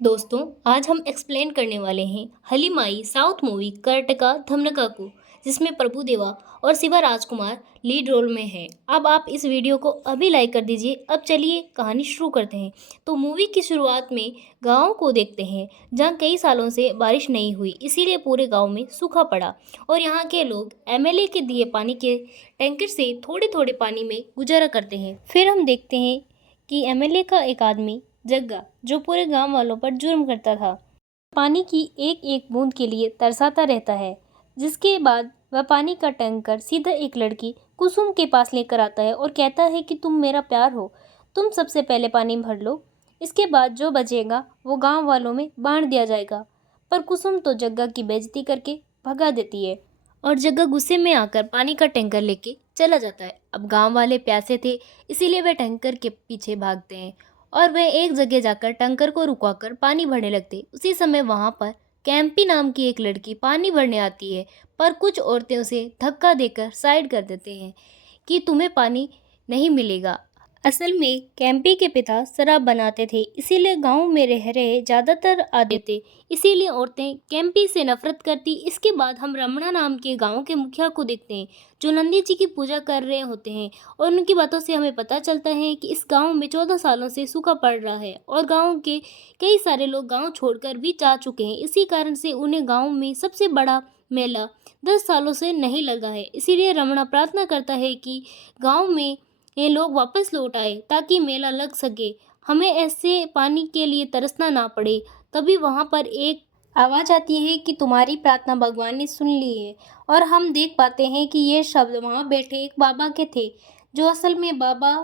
दोस्तों, आज हम एक्सप्लेन करने वाले हैं हलीमाई साउथ मूवी कर्टका धमनका को, जिसमें प्रभुदेवा और शिवा राजकुमार लीड रोल में हैं। अब आप इस वीडियो को अभी लाइक कर दीजिए। अब चलिए कहानी शुरू करते हैं। तो मूवी की शुरुआत में गांव को देखते हैं, जहां कई सालों से बारिश नहीं हुई, इसीलिए पूरे गांव में सूखा पड़ा और यहाँ के लोग एमएलए के दिए पानी के टैंकर से थोड़े थोड़े पानी में गुजारा करते हैं। फिर हम देखते हैं कि एमएलए का एक आदमी जग्गा, जो पूरे गांव वालों पर जुर्म करता था, पानी की एक एक बूंद के लिए तरसाता रहता है। जिसके बाद वह पानी का टैंकर सीधा एक लड़की कुसुम के पास लेकर आता है और कहता है कि तुम मेरा प्यार हो, तुम सबसे पहले पानी भर लो, इसके बाद जो बचेगा वो गांव वालों में बांट दिया जाएगा। पर कुसुम तो जग्गा की बेइज्जती करके भगा देती है और जग्गा गुस्से में आकर पानी का टैंकर लेके चला जाता है। अब गांव वाले प्यासे थे, इसीलिए वे टैंकर के पीछे भागते हैं और वह एक जगह जाकर टैंकर को रुकवाकर पानी भरने लगते। उसी समय वहां पर कैंपी नाम की एक लड़की पानी भरने आती है, पर कुछ औरतें उसे धक्का देकर साइड कर देते हैं कि तुम्हें पानी नहीं मिलेगा। असल में कैंपी के पिता शराब बनाते थे, इसीलिए गांव में रह रहे ज़्यादातर आदमी थे, इसीलिए औरतें कैंपी से नफरत करती। इसके बाद हम रमणा नाम के गांव के मुखिया को देखते हैं, जो नंदी जी की पूजा कर रहे होते हैं और उनकी बातों से हमें पता चलता है कि इस गांव में 14 सालों से सूखा पड़ रहा है और गांव के कई सारे लोग गांव छोड़कर भी जा चुके हैं। इसी कारण से उन्हें गांव में सबसे बड़ा मेला 10 सालों से नहीं लगा है। इसीलिए रमणा प्रार्थना करता है कि गांव में ये लोग वापस लौट आए ताकि मेला लग सके, हमें ऐसे पानी के लिए तरसना ना पड़े। तभी वहाँ पर एक आवाज़ आती है कि तुम्हारी प्रार्थना भगवान ने सुन ली है, और हम देख पाते हैं कि ये शब्द वहाँ बैठे एक बाबा के थे, जो असल में बाबा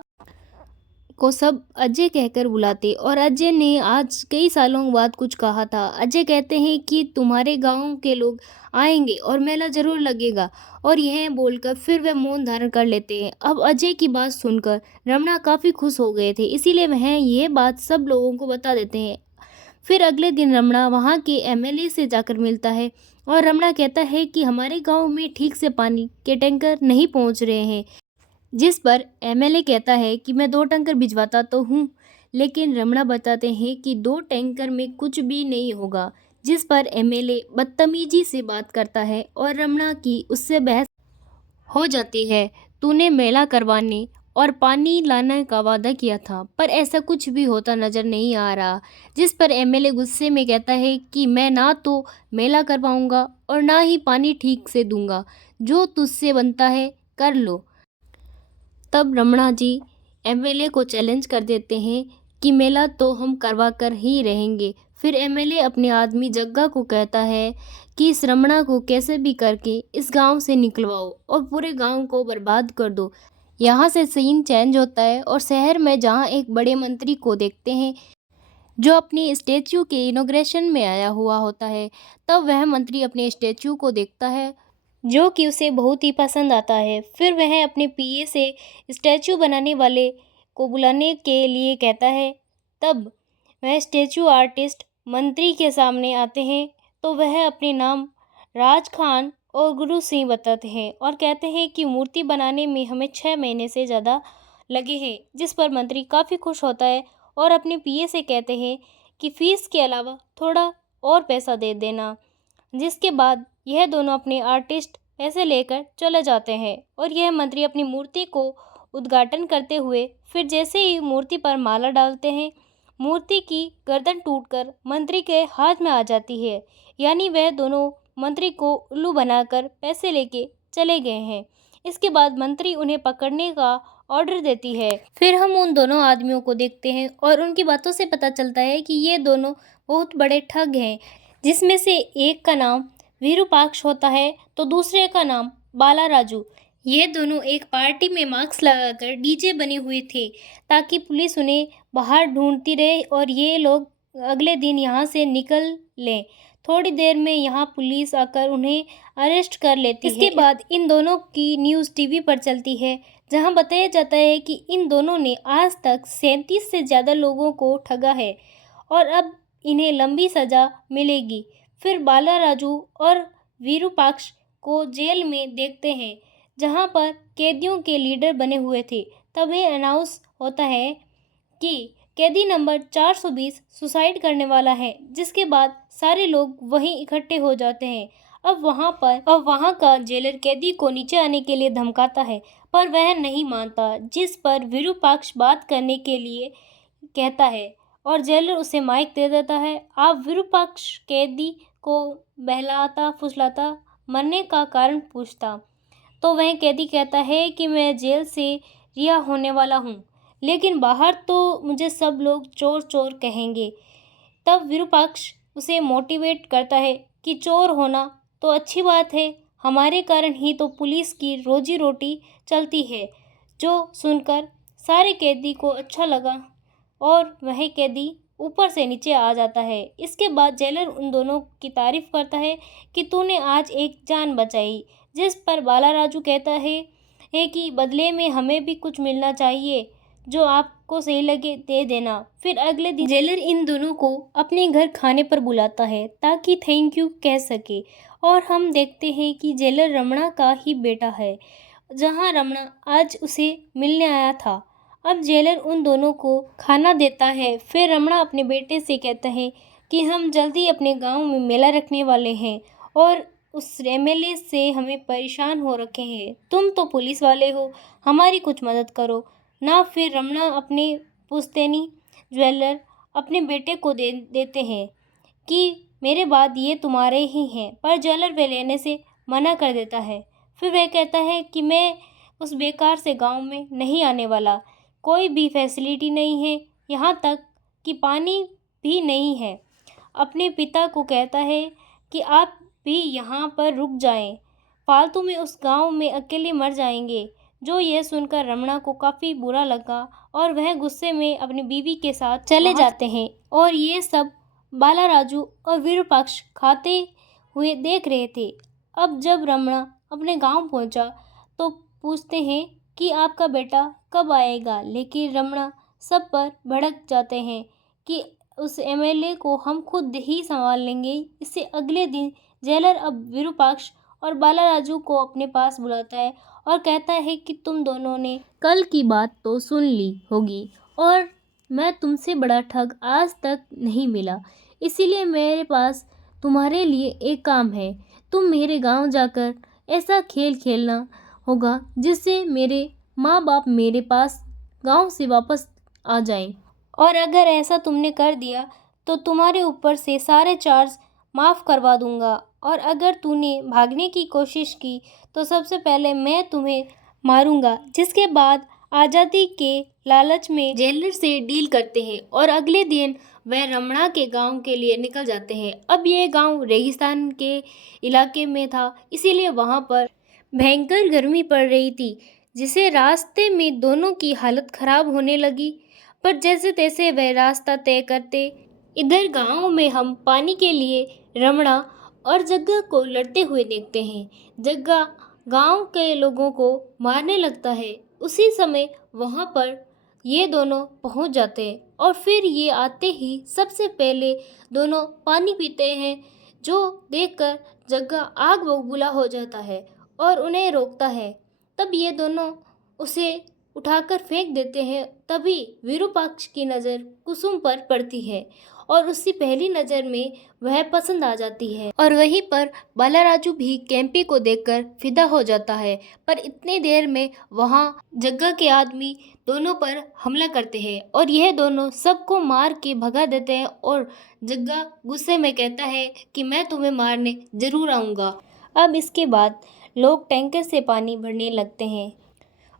को सब अजय कहकर बुलाते। और अजय ने आज कई सालों बाद कुछ कहा था। अजय कहते हैं कि तुम्हारे गांव के लोग आएंगे और मेला जरूर लगेगा, और यह बोलकर फिर वे मौन धारण कर लेते हैं। अब अजय की बात सुनकर रमणा काफ़ी खुश हो गए थे, इसीलिए वह यह बात सब लोगों को बता देते हैं। फिर अगले दिन रमणा वहाँ के एमएलए से जाकर मिलता है और रमणा कहता है कि हमारे गांव में ठीक से पानी के टैंकर नहीं पहुँच रहे हैं। जिस पर एमएलए कहता है कि मैं 2 टैंकर भिजवाता तो हूँ, लेकिन रमणा बताते हैं कि 2 टैंकर में कुछ भी नहीं होगा। जिस पर एमएलए बदतमीजी से बात करता है और रमणा की उससे बहस हो जाती है। तूने मेला करवाने और पानी लाने का वादा किया था, पर ऐसा कुछ भी होता नजर नहीं आ रहा। जिस पर एमएलए गुस्से में कहता है कि मैं ना तो मेला करवाऊंगा और ना ही पानी ठीक से दूंगा, जो तुझसे बनता है कर लो। तब रमणा जी एमएलए को चैलेंज कर देते हैं कि मेला तो हम करवा कर ही रहेंगे। फिर एमएलए अपने आदमी जग्गा को कहता है कि इस रमणा को कैसे भी करके इस गांव से निकलवाओ और पूरे गांव को बर्बाद कर दो। यहाँ से सीन चेंज होता है और शहर में जहाँ एक बड़े मंत्री को देखते हैं, जो अपनी स्टैच्यू के इनॉग्रेशन में आया हुआ होता है। तब वह मंत्री अपने स्टैच्यू को देखता है, जो कि उसे बहुत ही पसंद आता है। फिर वह अपने पीए से स्टैचू बनाने वाले को बुलाने के लिए कहता है। तब वह स्टैचू आर्टिस्ट मंत्री के सामने आते हैं, तो वह अपने नाम राज खान और गुरु सिंह बताते हैं और कहते हैं कि मूर्ति बनाने में हमें 6 महीने से ज़्यादा लगे हैं। जिस पर मंत्री काफ़ी खुश होता है और अपने पीए से कहते हैं कि फीस के अलावा थोड़ा और पैसा दे देना। जिसके बाद यह दोनों अपने आर्टिस्ट पैसे लेकर चले जाते हैं और यह मंत्री अपनी मूर्ति को उद्घाटन करते हुए फिर जैसे ही मूर्ति पर माला डालते हैं, मूर्ति की गर्दन टूटकर मंत्री के हाथ में आ जाती है। यानी वह दोनों मंत्री को उल्लू बनाकर पैसे लेके चले गए हैं। इसके बाद मंत्री उन्हें पकड़ने का ऑर्डर देती है। फिर हम उन दोनों आदमियों को देखते हैं और उनकी बातों से पता चलता है कि ये दोनों बहुत बड़े ठग हैं, जिसमें से एक का नाम विरूपाक्ष होता है तो दूसरे का नाम बाला राजू। ये दोनों एक पार्टी में मास्क लगाकर डीजे बने हुए थे, ताकि पुलिस उन्हें बाहर ढूंढती रहे और ये लोग अगले दिन यहाँ से निकल लें। थोड़ी देर में यहाँ पुलिस आकर उन्हें अरेस्ट कर लेती है। इसके बाद इन दोनों की न्यूज़ टीवी पर चलती है, जहाँ बताया जाता है कि इन दोनों ने आज तक 37 से ज़्यादा लोगों को ठगा है और अब इन्हें लंबी सज़ा मिलेगी। फिर बाला राजू और विरूपाक्ष को जेल में देखते हैं, जहां पर कैदियों के लीडर बने हुए थे। तब ये अनाउंस होता है कि कैदी नंबर 420 सुसाइड करने वाला है, जिसके बाद सारे लोग वहीं इकट्ठे हो जाते हैं। अब वहाँ का जेलर कैदी को नीचे आने के लिए धमकाता है, पर वह नहीं मानता, जिस पर विरूपाक्ष बात करने के लिए कहता है और जेलर उसे माइक दे देता है। आप विरूपाक्ष कैदी को बहलाता फुसलाता मरने का कारण पूछता, तो वह कैदी कहता है कि मैं जेल से रिहा होने वाला हूँ, लेकिन बाहर तो मुझे सब लोग चोर चोर कहेंगे। तब विरूपाक्ष उसे मोटिवेट करता है कि चोर होना तो अच्छी बात है, हमारे कारण ही तो पुलिस की रोजी रोटी चलती है। जो सुनकर सारे कैदी को अच्छा लगा और वह कैदी ऊपर से नीचे आ जाता है। इसके बाद जेलर उन दोनों की तारीफ करता है कि तूने आज एक जान बचाई, जिस पर बालाराजू कहता है कि बदले में हमें भी कुछ मिलना चाहिए, जो आपको सही लगे दे देना। फिर अगले दिन जेलर इन दोनों को अपने घर खाने पर बुलाता है ताकि थैंक यू कह सके, और हम देखते हैं कि जेलर रमणा का ही बेटा है, जहां रमणा आज उसे मिलने आया था। अब जेलर उन दोनों को खाना देता है। फिर रमणा अपने बेटे से कहता है कि हम जल्दी अपने गांव में मेला रखने वाले हैं और उस एमएलए से हमें परेशान हो रखे हैं। तुम तो पुलिस वाले हो, हमारी कुछ मदद करो ना। फिर रमणा अपने पुश्तैनी ज्वेलर अपने बेटे को देते हैं कि मेरे बाद ये तुम्हारे ही हैं, पर ज्वेलर वे लेने से मना कर देता है। फिर वह कहता है कि मैं उस बेकार से गांव में नहीं आने वाला, कोई भी फैसिलिटी नहीं है, यहाँ तक कि पानी भी नहीं है। अपने पिता को कहता है कि आप भी यहाँ पर रुक जाएं, फालतू में उस गांव में अकेले मर जाएंगे। जो यह सुनकर रमणा को काफ़ी बुरा लगा और वह गुस्से में अपनी बीवी के साथ चले जाते हैं, और ये सब बालाराजू और विरूपाक्ष खाते हुए देख रहे थे। अब जब रमणा अपने गांव पहुंचा तो पूछते हैं कि आपका बेटा कब आएगा, लेकिन रमणा सब पर भड़क जाते हैं कि उस एमएलए को हम खुद ही संभाल लेंगे। इससे अगले दिन जेलर अब विरूपाक्ष और बालाराजू को अपने पास बुलाता है और कहता है कि तुम दोनों ने कल की बात तो सुन ली होगी, और मैं तुमसे बड़ा ठग आज तक नहीं मिला, इसीलिए मेरे पास तुम्हारे लिए एक काम है। तुम मेरे गांव जाकर ऐसा खेल खेलना होगा जिससे मेरे माँ बाप मेरे पास गांव से वापस आ जाएं, और अगर ऐसा तुमने कर दिया तो तुम्हारे ऊपर से सारे चार्ज माफ़ करवा दूंगा, और अगर तूने भागने की कोशिश की तो सबसे पहले मैं तुम्हें मारूंगा। जिसके बाद आज़ादी के लालच में जेलर से डील करते हैं और अगले दिन वह रमणा के गांव के लिए निकल जाते हैं। अब ये गांव रेगिस्तान के इलाके में था, इसीलिए वहां पर भयंकर गर्मी पड़ रही थी, जिसे रास्ते में दोनों की हालत खराब होने लगी। पर जैसे तैसे वह रास्ता तय करते। इधर गांव में हम पानी के लिए रमणा और जग्गा को लड़ते हुए देखते हैं। जग्गा गांव के लोगों को मारने लगता है। उसी समय वहां पर ये दोनों पहुंच जाते हैं और फिर ये आते ही सबसे पहले दोनों पानी पीते हैं, जो देखकर जग्गा आग बबूला हो जाता है और उन्हें रोकता है। तब ये दोनों उसे उठाकर फेंक देते हैं। तभी विरूपाक्ष की नज़र कुसुम पर पड़ती है और उसकी पहली नज़र में वह पसंद आ जाती है, और वहीं पर बालाराजू भी कैंपी को देखकर फिदा हो जाता है। पर इतनी देर में वहाँ जग्गा के आदमी दोनों पर हमला करते हैं और यह दोनों सबको मार के भगा देते हैं, और जग्गा गुस्से में कहता है कि मैं तुम्हें मारने ज़रूर आऊँगा। अब इसके बाद लोग टैंकर से पानी भरने लगते हैं,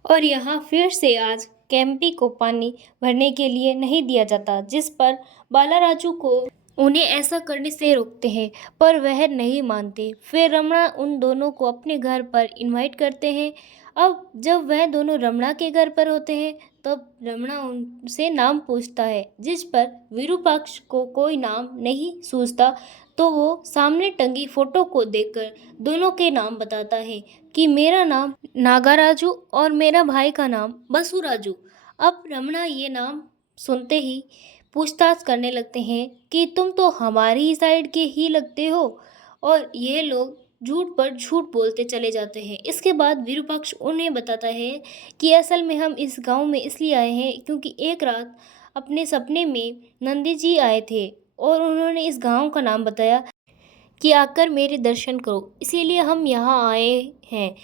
और यहाँ फिर से आज कैंपी को पानी भरने के लिए नहीं दिया जाता, जिस पर बालाराजू को उन्हें ऐसा करने से रोकते हैं, पर वह नहीं मानते। फिर रमणा उन दोनों को अपने घर पर इनवाइट करते हैं। अब जब वह दोनों रमणा के घर पर होते हैं तब रमणा उनसे नाम पूछता है, जिस पर विरूपाक्ष को कोई नाम नहीं सूझता, तो वो सामने टंगी फोटो को देखकर दोनों के नाम बताता है कि मेरा नाम नागाराजू और मेरा भाई का नाम बसुराजू। अब रमणा ये नाम सुनते ही पूछताछ करने लगते हैं कि तुम तो हमारी ही साइड के ही लगते हो, और ये लोग झूठ पर झूठ बोलते चले जाते हैं। इसके बाद विरूपाक्ष उन्हें बताता है कि असल में हम इस गांव में इसलिए आए हैं क्योंकि एक रात अपने सपने में नंदी जी आए थे और उन्होंने इस गांव का नाम बताया कि आकर मेरे दर्शन करो, इसीलिए हम यहाँ आए हैं।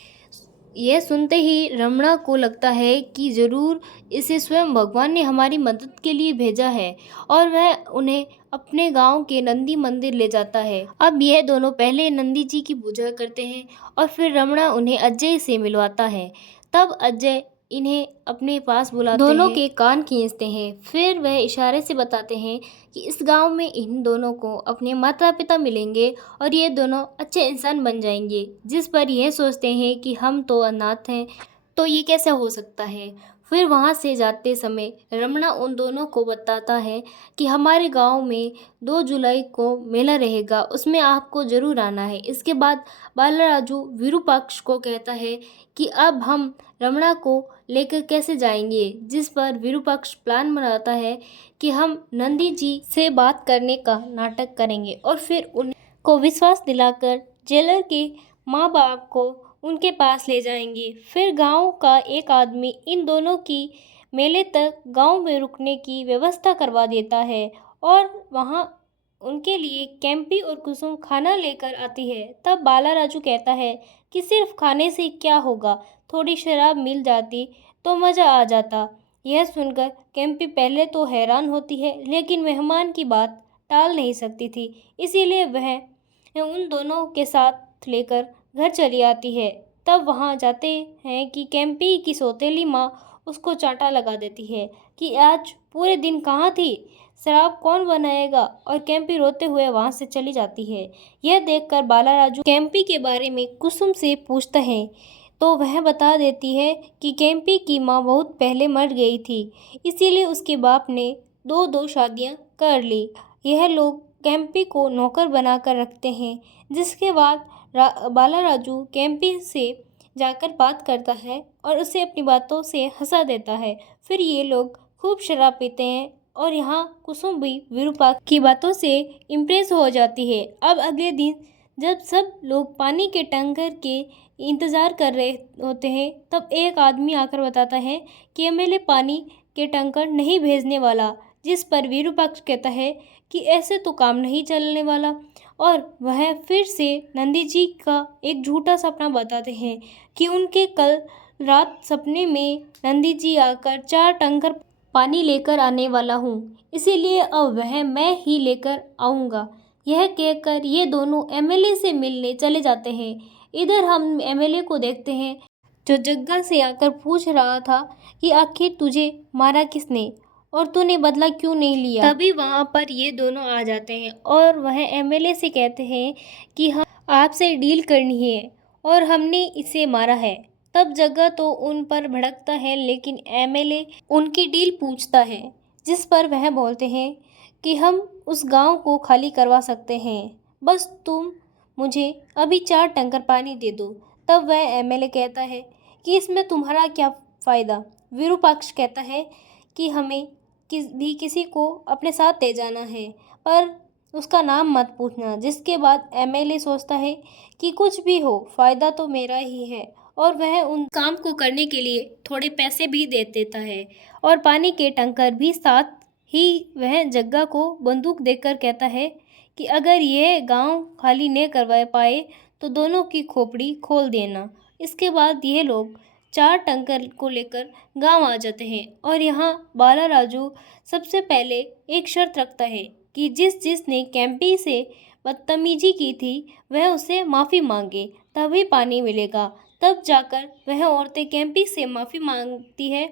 यह सुनते ही रमणा को लगता है कि ज़रूर इसे स्वयं भगवान ने हमारी मदद के लिए भेजा है और वह उन्हें अपने गांव के नंदी मंदिर ले जाता है। अब यह दोनों पहले नंदी जी की पूजा करते हैं और फिर रमणा उन्हें अजय से मिलवाता है। तब अजय इन्हें अपने पास बुलाते दोनों के कान खींचते हैं। फिर वह इशारे से बताते हैं कि इस गांव में इन दोनों को अपने माता पिता मिलेंगे और ये दोनों अच्छे इंसान बन जाएंगे। जिस पर यह सोचते हैं कि हम तो अनाथ हैं, तो ये कैसे हो सकता है। फिर वहाँ से जाते समय रमणा उन दोनों को बताता है कि हमारे गांव में 2 जुलाई को मेला रहेगा, उसमें आपको ज़रूर आना है। इसके बाद बालाराजू विरूपाक्ष को कहता है कि अब हम रमणा को लेकर कैसे जाएंगे, जिस पर विरूपाक्ष प्लान बनाता है कि हम नंदी जी से बात करने का नाटक करेंगे और फिर उनको विश्वास दिलाकर जेलर के माँ बाप को उनके पास ले जाएंगे। फिर गांव का एक आदमी इन दोनों की मेले तक गांव में रुकने की व्यवस्था करवा देता है और वहां उनके लिए कैंपी और कुसुम खाना लेकर आती है। तब बालाराजू कहता है कि सिर्फ खाने से क्या होगा, थोड़ी शराब मिल जाती तो मज़ा आ जाता। यह सुनकर कैंपी पहले तो हैरान होती है, लेकिन मेहमान की बात टाल नहीं सकती थी, इसीलिए वह उन दोनों के साथ लेकर घर चली आती है। तब वहाँ जाते हैं कि कैंपी की सौतेली माँ उसको चांटा लगा देती है कि आज पूरे दिन कहाँ थी, शराब कौन बनाएगा, और कैंपी रोते हुए वहाँ से चली जाती है। यह देखकर बालाराजू कैंपी के बारे में कुसुम से पूछता है तो वह बता देती है कि कैंपी की माँ बहुत पहले मर गई थी, इसीलिए उसके बाप ने 2 शादियाँ कर ली। यह लोग कैंपी को नौकर बनाकर रखते हैं। जिसके बाद बालाराजू कैंपी से जाकर बात करता है और उसे अपनी बातों से हंसा देता है। फिर ये लोग खूब शराब पीते हैं और यहाँ कुसुम भी विरूपाक्ष की बातों से इम्प्रेस हो जाती है। अब अगले दिन जब सब लोग पानी के टैंकर के इंतज़ार कर रहे होते हैं, तब एक आदमी आकर बताता है कि एमएलए पानी के टैंकर नहीं भेजने वाला। जिस पर विरूपाक्ष कहता है कि ऐसे तो काम नहीं चलने वाला, और वह फिर से नंदी जी का एक झूठा सपना बताते हैं कि उनके कल रात सपने में नंदी जी आकर 4 टैंकर पानी लेकर आने वाला हूँ, इसीलिए अब वह मैं ही लेकर आऊँगा। यह कहकर ये दोनों एमएलए से मिलने चले जाते हैं। इधर हम एमएलए को देखते हैं जो जग्गा से आकर पूछ रहा था कि आखिर तुझे मारा किसने और तूने बदला क्यों नहीं लिया। तभी वहाँ पर ये दोनों आ जाते हैं और वह एमएलए से कहते हैं कि हम आपसे डील करनी है और हमने इसे मारा है। तब जग्गा तो उन पर भड़कता है, लेकिन एमएलए उनकी डील पूछता है, जिस पर वह बोलते हैं कि हम उस गांव को खाली करवा सकते हैं, बस तुम मुझे अभी 4 टैंकर पानी दे दो। तब वह एमएलए कहता है कि इसमें तुम्हारा क्या फ़ायदा। विरूपाक्ष कहता है कि हमें किसी को अपने साथ ले जाना है, पर उसका नाम मत पूछना। जिसके बाद एमएलए सोचता है कि कुछ भी हो, फ़ायदा तो मेरा ही है, और वह उन काम को करने के लिए थोड़े पैसे भी दे देता है और पानी के टैंकर भी साथ ही। वह जग्गा को बंदूक देकर कहता है कि अगर यह गांव खाली न करवा पाए तो दोनों की खोपड़ी खोल देना। इसके बाद ये लोग 4 टैंकर को लेकर गांव आ जाते हैं और यहाँ बालाराजू सबसे पहले एक शर्त रखता है कि जिसने कैंपी से बदतमीजी की थी वह उसे माफ़ी मांगे, तभी पानी मिलेगा। तब जाकर वह औरतें कैंपी से माफ़ी मांगती है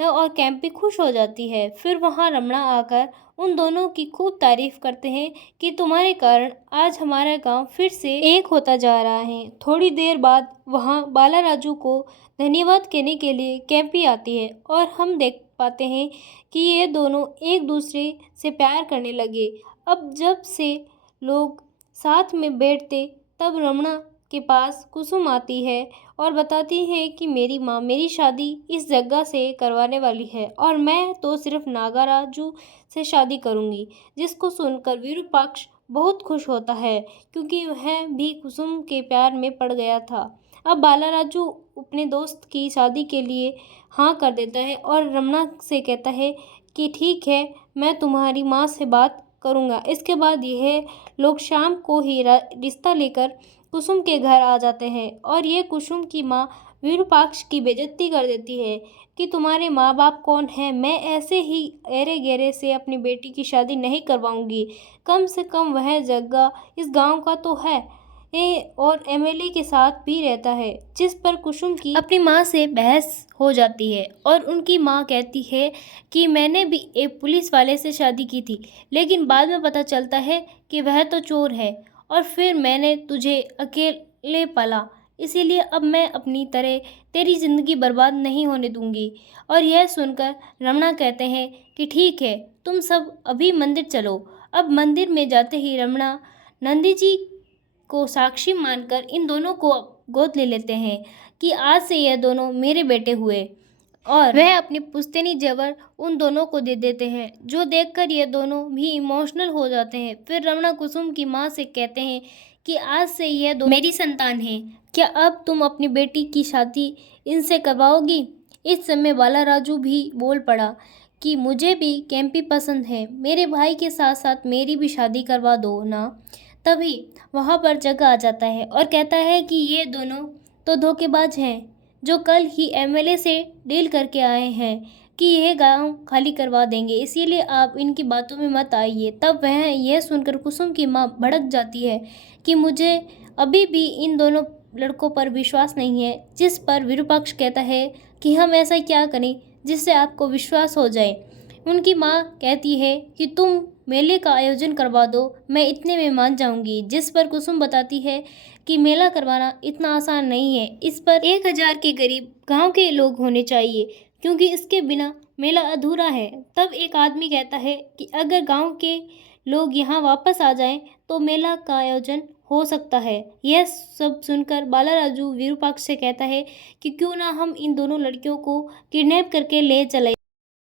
और कैंपी खुश हो जाती है। फिर वहाँ रमणा आकर उन दोनों की खूब तारीफ करते हैं कि तुम्हारे कारण आज हमारा गांव फिर से एक होता जा रहा है। थोड़ी देर बाद वहाँ बालाराजू को धन्यवाद कहने के लिए कैंपी आती है और हम देख पाते हैं कि ये दोनों एक दूसरे से प्यार करने लगे। अब जब से लोग साथ में बैठते, तब रमणा के पास कुसुम आती है और बताती है कि मेरी माँ मेरी शादी इस जगह से करवाने वाली है और मैं तो सिर्फ नागाराजू से शादी करूँगी। जिसको सुनकर विरूपाक्ष बहुत खुश होता है, क्योंकि वह भी कुसुम के प्यार में पड़ गया था। अब बालाराजू अपने दोस्त की शादी के लिए हाँ कर देता है और रमणा से कहता है कि ठीक है, मैं तुम्हारी माँ से बात करूँगा। इसके बाद यह लोग शाम को ही रिश्ता लेकर कुसुम के घर आ जाते हैं और ये कुसुम की माँ विरूपाक्ष की बेइज्जती कर देती है कि तुम्हारे माँ बाप कौन हैं, मैं ऐसे ही ऐरे गैरे से अपनी बेटी की शादी नहीं करवाऊंगी। कम से कम वह जगह इस गांव का तो है और एमएलए के साथ भी रहता है। जिस पर कुसुम की अपनी माँ से बहस हो जाती है और उनकी माँ कहती है कि मैंने भी एक पुलिस वाले से शादी की थी, लेकिन बाद में पता चलता है कि वह तो चोर है और फिर मैंने तुझे अकेले पाला, इसीलिए अब मैं अपनी तरह तेरी ज़िंदगी बर्बाद नहीं होने दूंगी। और यह सुनकर रमणा कहते हैं कि ठीक है, तुम सब अभी मंदिर चलो। अब मंदिर में जाते ही रमणा नंदी जी को साक्षी मानकर इन दोनों को गोद ले लेते हैं कि आज से यह दोनों मेरे बेटे हुए, और वह अपनी पुश्तैनी जेवर उन दोनों को दे देते हैं, जो देखकर ये दोनों भी इमोशनल हो जाते हैं। फिर रमणा कुसुम की माँ से कहते हैं कि आज से यह दो मेरी संतान है, क्या अब तुम अपनी बेटी की शादी इनसे करवाओगी? इस समय बाला राजू भी बोल पड़ा कि मुझे भी कैंपी पसंद है, मेरे भाई के साथ साथ मेरी भी शादी करवा दो ना। तभी वहाँ पर जग्गा आ जाता है और कहता है कि ये दोनों तो धोखेबाज हैं, जो कल ही एमएलए से डील करके आए हैं कि यह गांव खाली करवा देंगे, इसीलिए आप इनकी बातों में मत आइए। तब वह यह सुनकर कुसुम की माँ भड़क जाती है कि मुझे अभी भी इन दोनों लड़कों पर विश्वास नहीं है। जिस पर विरूपाक्ष कहता है कि हम ऐसा क्या करें जिससे आपको विश्वास हो जाए। उनकी माँ कहती है कि तुम मेले का आयोजन करवा दो, मैं इतने में मान जाऊंगी। जिस पर कुसुम बताती है कि मेला करवाना इतना आसान नहीं है, इस पर 1000 के करीब गांव के लोग होने चाहिए, क्योंकि इसके बिना मेला अधूरा है। तब एक आदमी कहता है कि अगर गांव के लोग यहाँ वापस आ जाएं तो मेला का आयोजन हो सकता है। यह सब सुनकर बाला राजू विरूपाक्ष से कहता है कि क्यों ना हम इन दोनों लड़कियों को किडनैप करके ले चले,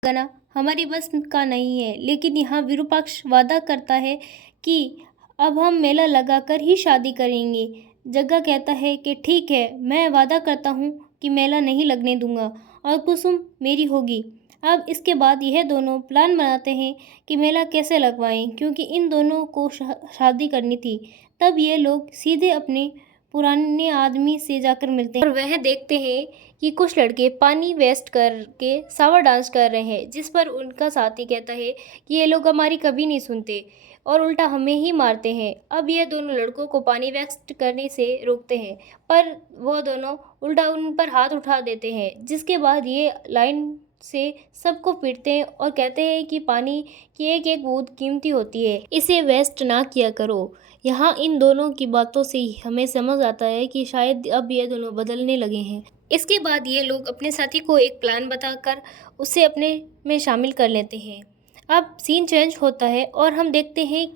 गाना हमारी बस का नहीं है। लेकिन यहाँ विरूपाक्ष वादा करता है कि अब हम मेला लगाकर ही शादी करेंगे। जग्गा कहता है कि ठीक है, मैं वादा करता हूँ कि मेला नहीं लगने दूंगा और कुसुम मेरी होगी। अब इसके बाद यह दोनों प्लान बनाते हैं कि मेला कैसे लगवाएं, क्योंकि इन दोनों को शादी करनी थी। तब ये लोग सीधे अपने पुराने आदमी से जाकर मिलते हैं और वह देखते हैं कि कुछ लड़के पानी वेस्ट करके सावर डांस कर रहे हैं, जिस पर उनका साथी कहता है कि ये लोग हमारी कभी नहीं सुनते और उल्टा हमें ही मारते हैं। अब ये दोनों लड़कों को पानी वेस्ट करने से रोकते हैं, पर वो दोनों उल्टा उन पर हाथ उठा देते हैं, जिसके बाद ये लाइन से सबको पीटते हैं और कहते हैं कि पानी की एक एक बूंद कीमती होती है, इसे वेस्ट ना किया करो। यहाँ इन दोनों की बातों से ही हमें समझ आता है कि शायद अब ये दोनों बदलने लगे हैं। इसके बाद ये लोग अपने साथी को एक प्लान बताकर उसे अपने में शामिल कर लेते हैं। अब सीन चेंज होता है और हम देखते हैं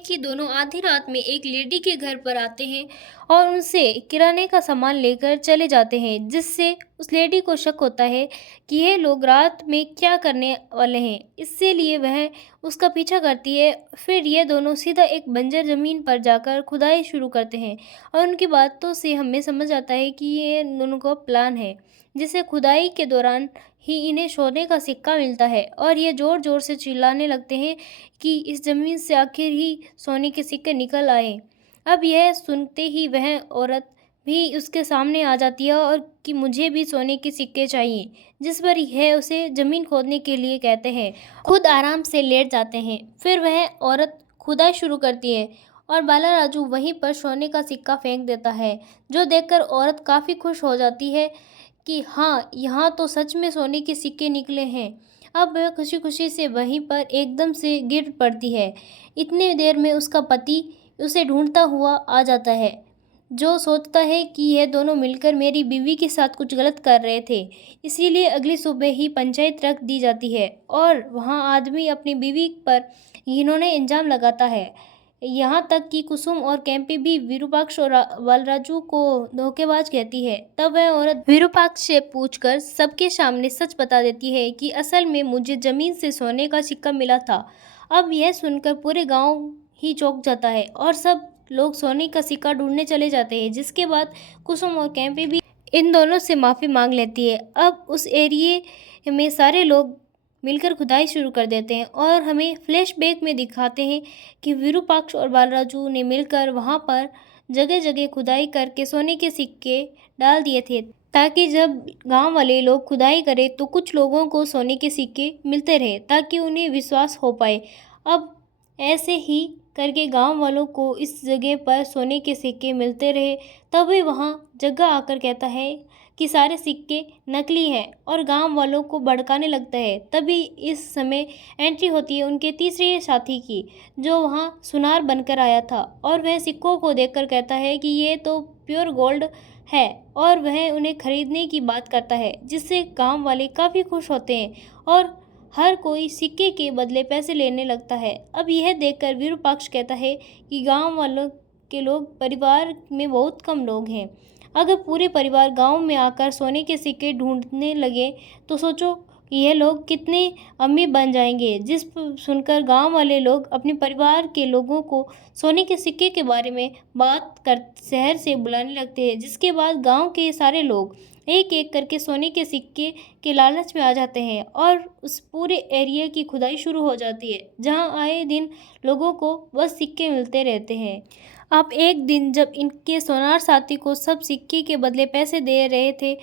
कि दोनों आधी रात में एक लेडी के घर पर आते हैं और उनसे किराने का सामान लेकर चले जाते हैं, जिससे उस लेडी को शक होता है कि ये लोग रात में क्या करने वाले हैं, इसलिए वह उसका पीछा करती है। फिर ये दोनों सीधा एक बंजर ज़मीन पर जाकर खुदाई शुरू करते हैं और उनकी बातों से हमें समझ आता है कि ये दोनों का प्लान है, जिसे खुदाई के दौरान ही इन्हें सोने का सिक्का मिलता है और ये ज़ोर ज़ोर से चिल्लाने लगते हैं कि इस ज़मीन से आखिर ही सोने के सिक्के निकल आए। अब यह सुनते ही वह औरत भी उसके सामने आ जाती है और कि मुझे भी सोने के सिक्के चाहिए, जिस पर यह उसे ज़मीन खोदने के लिए कहते हैं। खुद आराम से लेट जाते हैं। फिर वह औरत खुदाई शुरू करती है और बाला राजू वहीं पर सोने का सिक्का फेंक देता है, जो देखकर औरत काफ़ी खुश हो जाती है कि हाँ, यहाँ तो सच में सोने के सिक्के निकले हैं। अब वह खुशी खुशी से वहीं पर एकदम से गिर पड़ती है। इतनी देर में उसका पति उसे ढूंढता हुआ आ जाता है, जो सोचता है कि यह दोनों मिलकर मेरी बीवी के साथ कुछ गलत कर रहे थे, इसीलिए अगली सुबह ही पंचायत रख दी जाती है और वहाँ आदमी अपनी बीवी पर इन्होंने इल्ज़ाम लगाता है। यहाँ तक कि कुसुम और कैंपी भी विरूपाक्ष और बालराजू को धोखेबाज कहती है। तब वह औरत विरूपाक्ष से पूछकर सबके सामने सच बता देती है कि असल में मुझे ज़मीन से सोने का सिक्का मिला था। अब यह सुनकर पूरे गांव ही चौंक जाता है और सब लोग सोने का सिक्का ढूंढने चले जाते हैं, जिसके बाद कुसुम और कैंपी भी इन दोनों से माफ़ी मांग लेती है। अब उस एरिए में सारे लोग मिलकर खुदाई शुरू कर देते हैं और हमें फ्लैशबैक में दिखाते हैं कि विरूपाक्ष और बालराजू ने मिलकर वहाँ पर जगह जगह खुदाई करके सोने के सिक्के डाल दिए थे, ताकि जब गांव वाले लोग खुदाई करें तो कुछ लोगों को सोने के सिक्के मिलते रहे, ताकि उन्हें विश्वास हो पाए। अब ऐसे ही करके गांव वालों को इस जगह पर सोने के सिक्के मिलते रहे। तभी वहाँ जग्गा आकर कहता है कि सारे सिक्के नकली हैं और गांव वालों को भड़काने लगता है। तभी इस समय एंट्री होती है उनके तीसरे साथी की, जो वहाँ सुनार बनकर आया था, और वह सिक्कों को देखकर कहता है कि ये तो प्योर गोल्ड है, और वह उन्हें खरीदने की बात करता है, जिससे गांव वाले काफ़ी खुश होते हैं और हर कोई सिक्के के बदले पैसे लेने लगता है। अब यह देखकर विरूपाक्ष कहता है कि गांव वालों के लोग परिवार में बहुत कम लोग हैं। अगर पूरे परिवार गांव में आकर सोने के सिक्के ढूंढने लगे तो सोचो कि यह लोग कितने अमीर बन जाएंगे। सुनकर गांव वाले लोग अपने परिवार के लोगों को सोने के सिक्के के बारे में बात कर शहर से बुलाने लगते हैं, जिसके बाद गांव के सारे लोग एक एक करके सोने के सिक्के के लालच में आ जाते हैं और उस पूरे एरिया की खुदाई शुरू हो जाती है, जहां आए दिन लोगों को बस सिक्के मिलते रहते हैं। अब एक दिन जब इनके सोनार साथी को सब सिक्के के बदले पैसे दे रहे थे,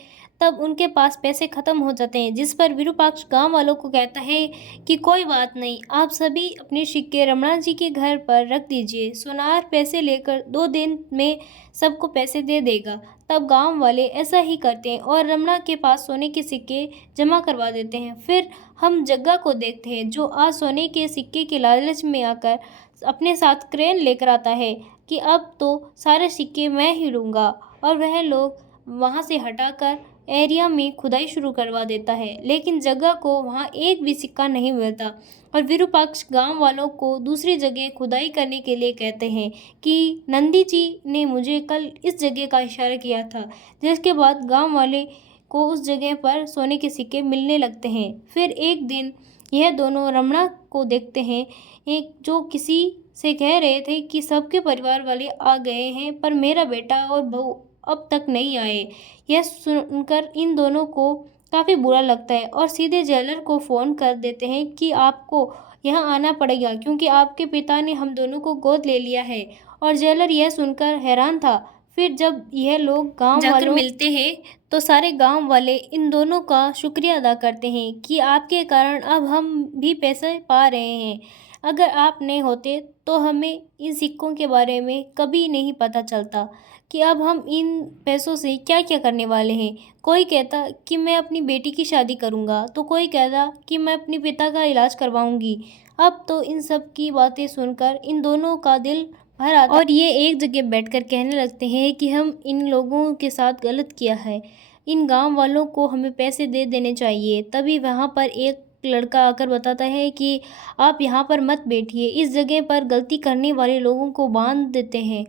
तब उनके पास पैसे खत्म हो जाते हैं, जिस पर विरूपाक्ष गांव वालों को कहता है कि कोई बात नहीं, आप सभी अपने सिक्के रमणा जी के घर पर रख दीजिए। सोनार पैसे लेकर 2 दिन में सबको पैसे दे देगा। तब गांव वाले ऐसा ही करते हैं और रमणा के पास सोने के सिक्के जमा करवा देते हैं। फिर हम जग्गा को देखते हैं, जो आज सोने के सिक्के के लालच में आकर अपने साथ क्रेन लेकर आता है कि अब तो सारे सिक्के मैं ही लूँगा, और वह लोग वहाँ से हटाकर एरिया में खुदाई शुरू करवा देता है। लेकिन जगह को वहाँ एक भी सिक्का नहीं मिलता और विरूपाक्ष गांव वालों को दूसरी जगह खुदाई करने के लिए कहते हैं कि नंदी जी ने मुझे कल इस जगह का इशारा किया था, जिसके बाद गांव वाले को उस जगह पर सोने के सिक्के मिलने लगते हैं। फिर एक दिन यह दोनों रमणा को देखते हैं, एक जो किसी से कह रहे थे कि सबके परिवार वाले आ गए हैं, पर मेरा बेटा और बहू अब तक नहीं आए। यह सुनकर इन दोनों को काफ़ी बुरा लगता है और सीधे जेलर को फ़ोन कर देते हैं कि आपको यहाँ आना पड़ेगा, क्योंकि आपके पिता ने हम दोनों को गोद ले लिया है। और जेलर यह सुनकर हैरान था। फिर जब यह लोग गांव वालों मिलते हैं तो सारे गांव वाले इन दोनों का शुक्रिया अदा करते हैं कि आपके कारण अब हम भी पैसे पा रहे हैं। अगर आप नहीं होते तो हमें इन सिक्कों के बारे में कभी नहीं पता चलता कि अब हम इन पैसों से क्या क्या करने वाले हैं। कोई कहता कि मैं अपनी बेटी की शादी करूंगा, तो कोई कहता कि मैं अपने पिता का इलाज करवाऊंगी। अब तो इन सब की बातें सुनकर इन दोनों का दिल भर आता और ये एक जगह बैठकर कहने लगते हैं कि हम इन लोगों के साथ गलत किया है, इन गांव वालों को हमें पैसे दे देने चाहिए। तभी वहाँ पर एक लड़का आकर बताता है कि आप यहाँ पर मत बैठिए, इस जगह पर गलती करने वाले लोगों को बांध देते हैं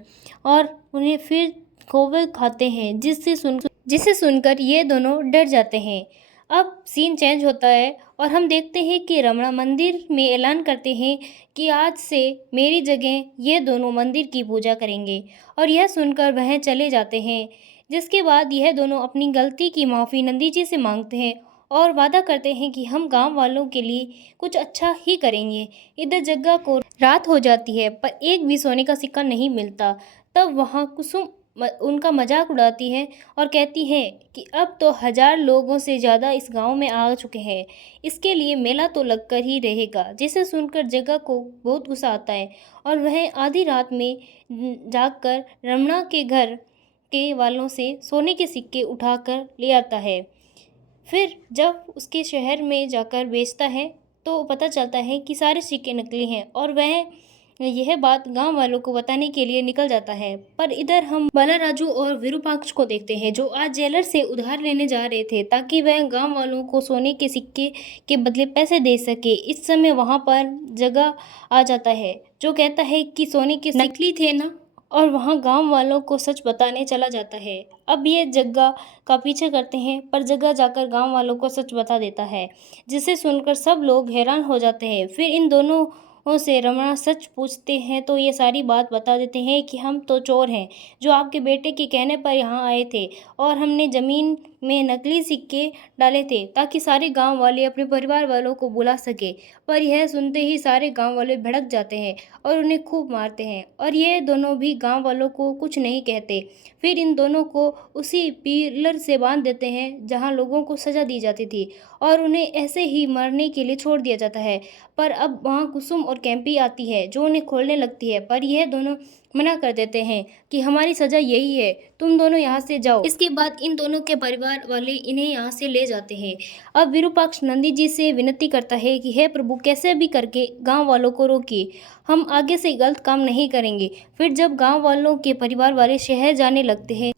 और उन्हें फिर कोवे खाते हैं, जिसे सुनकर ये दोनों डर जाते हैं। अब सीन चेंज होता है और हम देखते हैं कि रमणा मंदिर में ऐलान करते हैं कि आज से मेरी जगह ये दोनों मंदिर की पूजा करेंगे, और यह सुनकर वह चले जाते हैं। जिसके बाद यह दोनों अपनी गलती की माफ़ी नंदी जी से मांगते हैं और वादा करते हैं कि हम गांव वालों के लिए कुछ अच्छा ही करेंगे। इधर जग्गा को रात हो जाती है, पर एक भी सोने का सिक्का नहीं मिलता। तब वहाँ कुसुम उनका मजाक उड़ाती है और कहती है कि अब तो 1000 लोगों से ज़्यादा इस गांव में आ चुके हैं, इसके लिए मेला तो लगकर ही रहेगा। जिसे सुनकर जग्गा को बहुत गुस्सा आता है और वह आधी रात में जागकर रमणा के घर के वालों से सोने के सिक्के उठाकर ले आता है। फिर जब उसके शहर में जाकर बेचता है तो पता चलता है कि सारे सिक्के नकली हैं, और वह यह बात गांव वालों को बताने के लिए निकल जाता है। पर इधर हम बालाराजू और विरूपाक्ष को देखते हैं, जो आज जेलर से उधार लेने जा रहे थे ताकि वह गांव वालों को सोने के सिक्के के बदले पैसे दे सके। इस समय वहां पर जगह आ जाता है, जो कहता है कि सोने के नकली थे ना, और वहाँ गांव वालों को सच बताने चला जाता है। अब ये जग्गा का पीछे करते हैं, पर जग्गा जाकर गांव वालों को सच बता देता है, जिसे सुनकर सब लोग हैरान हो जाते हैं। फिर इन दोनों से रमणा सच पूछते हैं तो ये सारी बात बता देते हैं कि हम तो चोर हैं, जो आपके बेटे के कहने पर यहाँ आए थे, और हमने ज़मीन में नकली सिक्के डाले थे ताकि सारे गांव वाले अपने परिवार वालों को बुला सके। पर यह सुनते ही सारे गांव वाले भड़क जाते हैं और उन्हें खूब मारते हैं और ये दोनों भी गांव वालों को कुछ नहीं कहते। फिर इन दोनों को उसी पिलर से बांध देते हैं जहां लोगों को सजा दी जाती थी और उन्हें ऐसे ही मरने के लिए छोड़ दिया जाता है। पर अब वहां कुसुम और कैंपी आती है जो उन्हें खोलने लगती है, पर यह दोनों मना कर देते हैं कि हमारी सजा यही है, तुम दोनों यहाँ से जाओ। इसके बाद इन दोनों के परिवार वाले इन्हें यहाँ से ले जाते हैं। अब विरूपाक्ष नंदी जी से विनती करता है कि हे प्रभु, कैसे भी करके गांव वालों को रोकिए, हम आगे से गलत काम नहीं करेंगे। फिर जब गांव वालों के परिवार वाले शहर जाने लगते हैं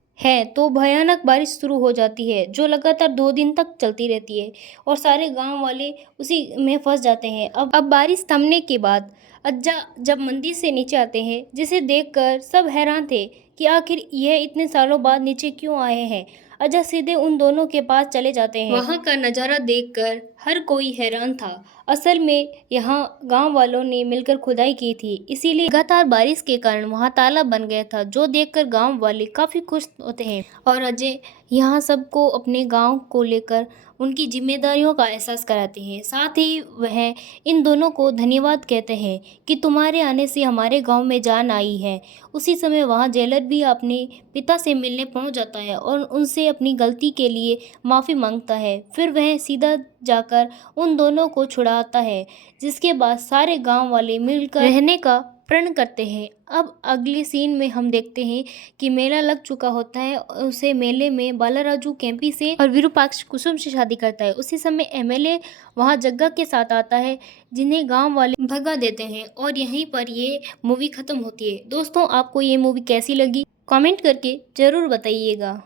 तो भयानक बारिश शुरू हो जाती है जो लगातार 2 दिन तक चलती रहती है और सारे गांव वाले उसी में फंस जाते हैं। अब बारिश थमने के बाद अज्जा जब मंदिर से नीचे आते हैं, जिसे देखकर सब हैरान थे कि आखिर यह इतने सालों बाद नीचे क्यों आए हैं। अज्जा सीधे उन दोनों के पास चले जाते हैं। वहाँ का नज़ारा देखकर हर कोई हैरान था। असल में यहाँ गांव वालों ने मिलकर खुदाई की थी, इसीलिए लगातार बारिश के कारण वहाँ तालाब बन गया था, जो देखकर गांव वाले काफ़ी खुश होते हैं और अजय यहाँ सबको अपने गांव को लेकर उनकी जिम्मेदारियों का एहसास कराते हैं। साथ ही वह इन दोनों को धन्यवाद कहते हैं कि तुम्हारे आने से हमारे गांव में जान आई है। उसी समय वहाँ जेलर भी अपने पिता से मिलने पहुँच जाता है और उनसे अपनी गलती के लिए माफ़ी मांगता है। फिर वह सीधा जाकर उन दोनों को छुड़ाता है, जिसके बाद सारे गांव वाले मिलकर रहने का प्रण करते हैं। अब अगले सीन में हम देखते हैं कि मेला लग चुका होता है। उसे मेले में बालाराजू कैंपी से और विरूपाक्ष कुसुम से शादी करता है। उसी समय एमएलए वहां जग्गा के साथ आता है, जिन्हें गांव वाले भगा देते हैं और यहीं पर ये मूवी खत्म होती है। दोस्तों, आपको ये मूवी कैसी लगी कमेंट करके ज़रूर बताइएगा।